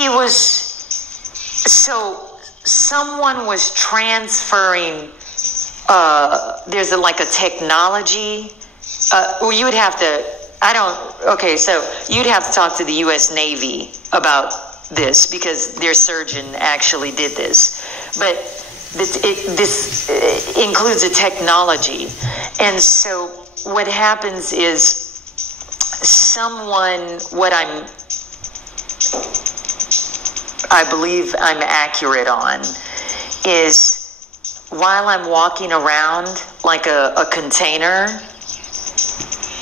he was, so someone was transferring, there's like a technology, well, you would have to, so you'd have to talk to the U.S. Navy about this because their surgeon actually did this. But this includes a technology. And so what happens is someone, I believe I'm accurate on, is while I'm walking around like a container,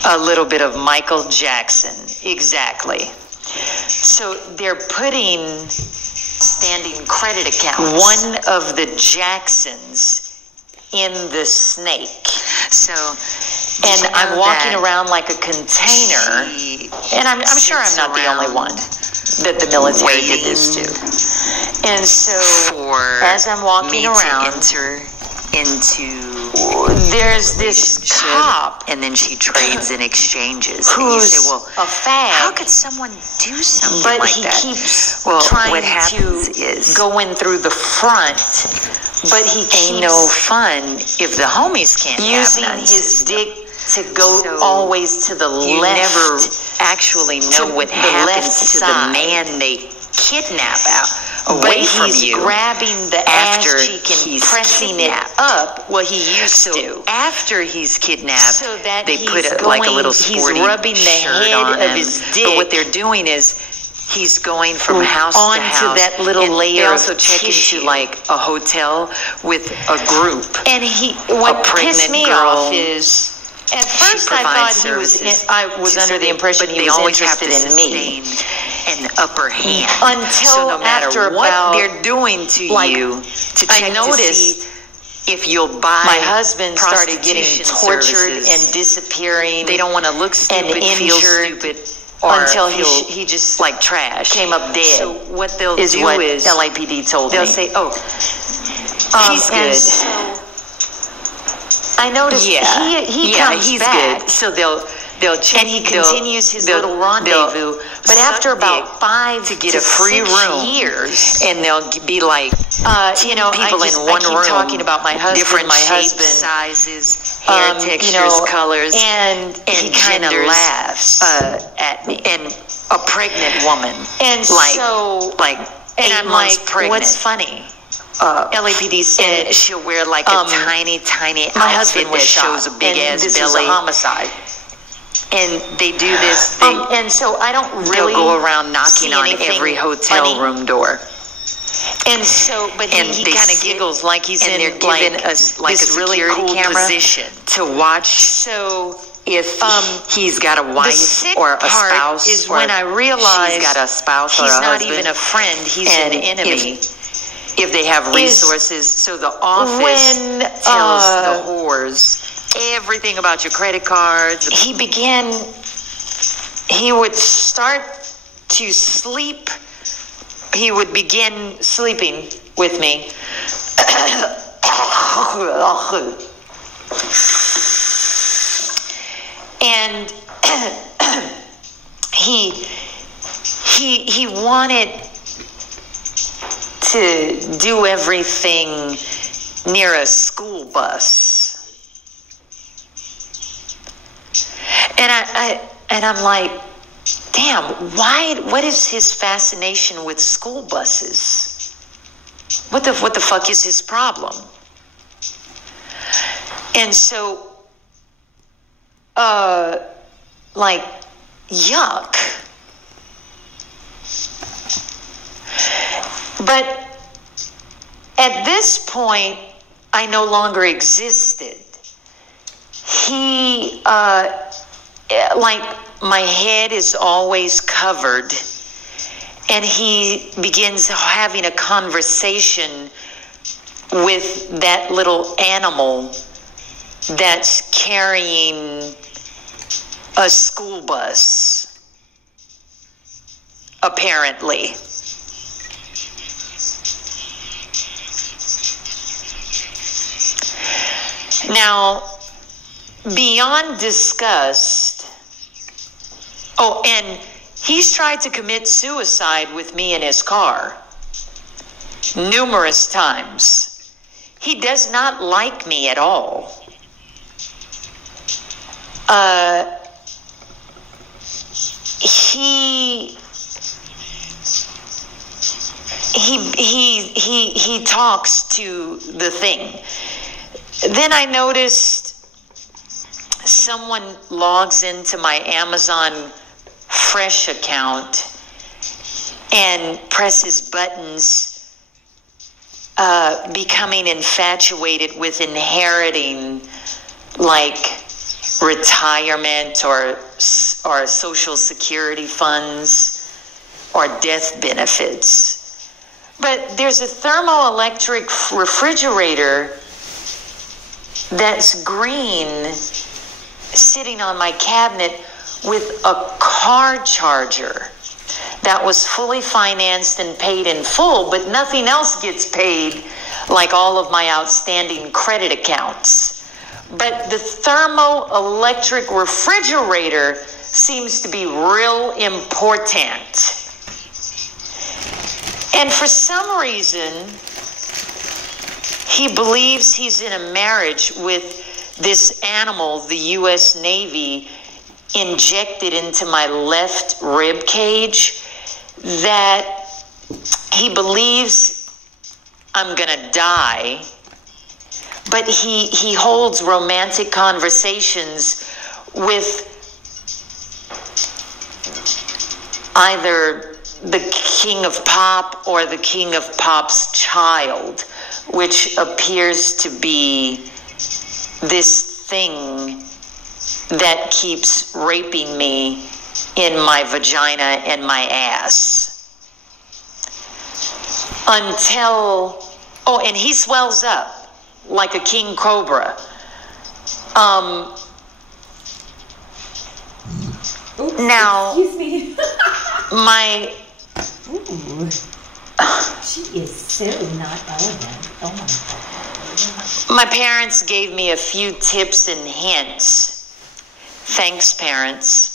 a little bit of Michael Jackson, exactly. So they're putting standing credit accounts, one of the Jacksons in the snake. So, and I'm walking around like a container, and I'm sure I'm not the only one that the military did this to. And so, as I'm walking around, there's this cop, and then she trades and exchanges. Who's and you say, well, a fag? How could someone do something but like he that? keeps Well, trying what happens to is go in through the front, but he ain't no fun if the homies can't using have none. his dick to go always to the You left. never actually know what happens to side. the man they kidnap out But away from he's you grabbing the after ass cheek and he's pressing kidnapped. it up. Well, he used So to. after he's kidnapped, So that they he's put going, like a little he's sporty rubbing the shirt head on of him. his dick. But what they're doing is he's going from house onto to house. that little and layer they also of check tissue. into like a hotel with a group. And what pissed pregnant me girl. off is, at first I thought he was. I was under the impression but he they was always have interested to in me. sustain an upper hand. Until so no matter after what about, they're doing to you, to check I noticed to see if you'll buy. my husband started getting tortured services. and disappearing. They don't want to look stupid, and feel injured stupid, or until feel he just like trash. came up dead. So what they'll is do what is LAPD told they'll me. say, "Oh, he's and good." So I noticed he comes he's back. good. So they'll check, and he continues his little rendezvous. But after about 5 to get a free 6 room, years, and they'll be like, people in one I keep room, talking about my husband, different shapes, sizes, hair textures, you know, colors, and he kind of genders, laughs at me, and a pregnant woman, and like so, like and 8 I'm months like, pregnant. what's funny? LAPD said And she'll wear like a tiny my outfit husband was that shot, shows a big and ass this belly. is a homicide. And they do this. And so I don't really they'll go around knocking on every hotel funny. room door. And so, but And he they kind of sit, giggles like he's and in they're given like us like this a really security cool camera position. to watch. So If he's got a the wife sick or a part spouse, is or when I realized she's got a spouse or he's a not husband, even a friend; he's and an enemy. If they have resources, so the office tells the whores everything about your credit cards. He would start to sleep. He would begin sleeping with me. And he wanted to do everything near a school bus. And I'm like, damn, what is his fascination with school buses? What the fuck is his problem? And so, like, yuck. But at this point, I no longer existed. He, like, my head is always covered, and he begins having a conversation with that little animal that's carrying a school bus, apparently. Now, beyond disgust, and He's tried to commit suicide with me in his car numerous times. He does not like me at all. He talks to the thing. Then I noticed someone logs into my Amazon Fresh account and presses buttons, becoming infatuated with inheriting like retirement or social security funds or death benefits. But there's a thermoelectric refrigerator that's green sitting on my cabinet with a car charger that was fully financed and paid in full, but nothing else gets paid, like all of my outstanding credit accounts. But the thermoelectric refrigerator seems to be real important. And for some reason, he believes he's in a marriage with this animal the U.S. Navy injected into my left rib cage, that he believes I'm gonna die, but he holds romantic conversations with either the king of pop or the king of pop's child, which appears to be this thing that keeps raping me in my vagina and my ass. Until, oh, and he swells up like a king cobra. Oops, now, excuse me. my... Ooh, she is so not elegant. Oh my God. My parents gave me a few tips and hints. Thanks, parents.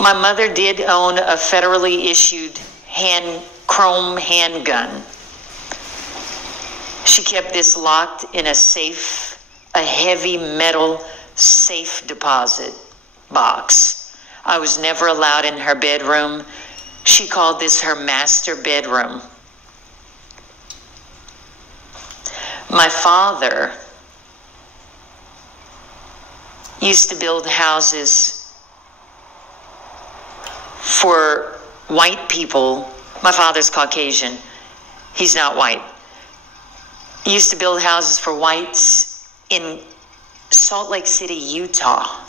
My mother did own a federally issued chrome handgun. She kept this locked in a safe, a heavy metal safe deposit box. I was never allowed in her bedroom. She called this her master bedroom. My father used to build houses for white people. My father's Caucasian. He's not white. He used to build houses for whites in Salt Lake City, Utah.